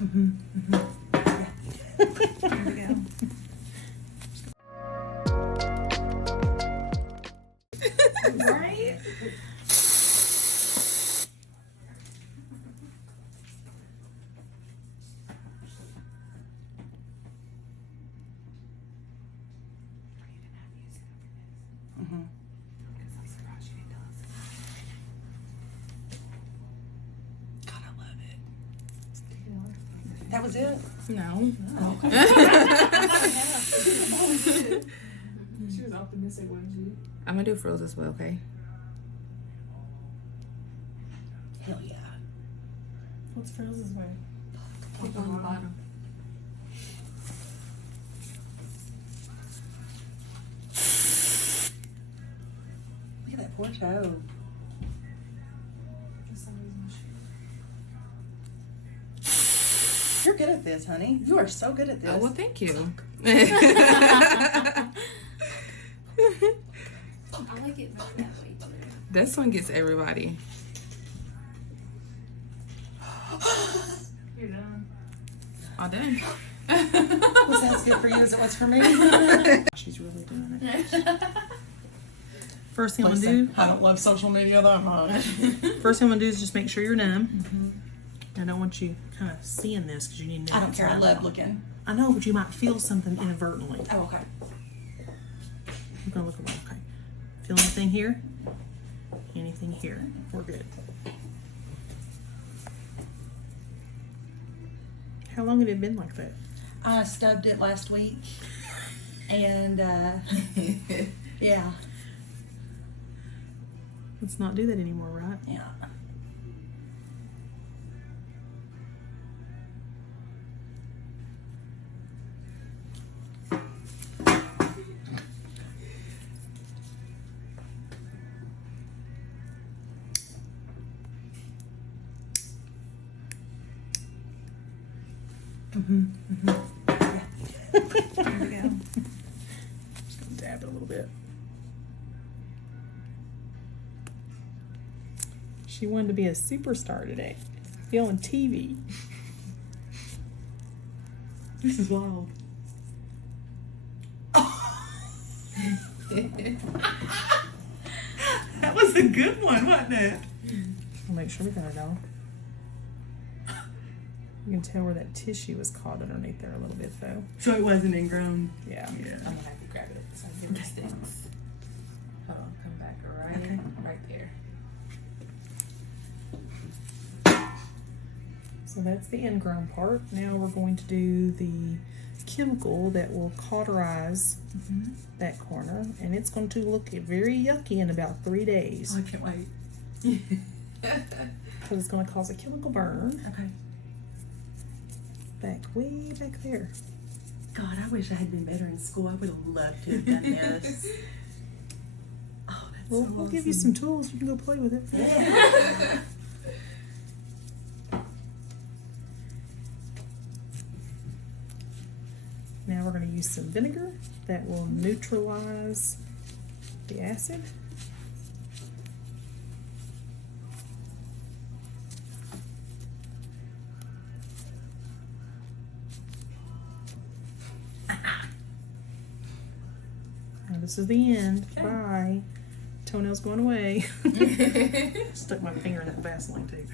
Mm-hmm. Mm-hmm. There we go. Right? Mm-hmm. God, I love it. That was it? No. Oh, okay. She was optimistic, wasn't she? I'm gonna do frills as well, okay? Hell yeah. What's Frills' way? Keep on the bottom. Look at that poor toe. For some reason, You're good at this, honey. You are so good at this. Oh, well, thank you. I like it that way too. This one gets everybody. you're done. All done. Was that as good for you as it was for me? She's really doing it. First thing I'm gonna Listen, do. I don't love social media that much. First thing I'm gonna do is just make sure you're numb. I don't want you kind of seeing this because you need to. I don't care. I love looking. I know, but you might feel something inadvertently. Oh, okay. I'm gonna look around. Okay. Feel anything here? Anything here? We're good. How long had it been like that? I stubbed it last week. And, yeah. Let's not do that anymore, right? Yeah. Mm-hmm. Mm-hmm. There we go. Just gonna dab it a little bit. She wanted to be a superstar today. Be on TV. This is wild. That was a good one, wasn't it? I'll make sure we got it all. You can tell where that tissue was caught underneath there a little bit, though. So it wasn't ingrown. Yeah. Yeah. I'm gonna have you grab it so I can get the sticks. Hold on, come back right, Okay. right there. So that's the ingrown part. Now we're going to do the chemical that will cauterize that corner, and it's going to look very yucky in about 3 days Oh, I can't wait. because it's going to cause a chemical burn Okay. way back there. God, I wish I had been better in school. I would have loved to have done this. Oh, that's We'll, so we'll give you awesome. some tools. You can go play with it. Yeah. Now we're going to use some vinegar that will neutralize the acid. Now this is the end. Okay. Bye. Toenail's going away. Stuck my finger in that Vaseline too.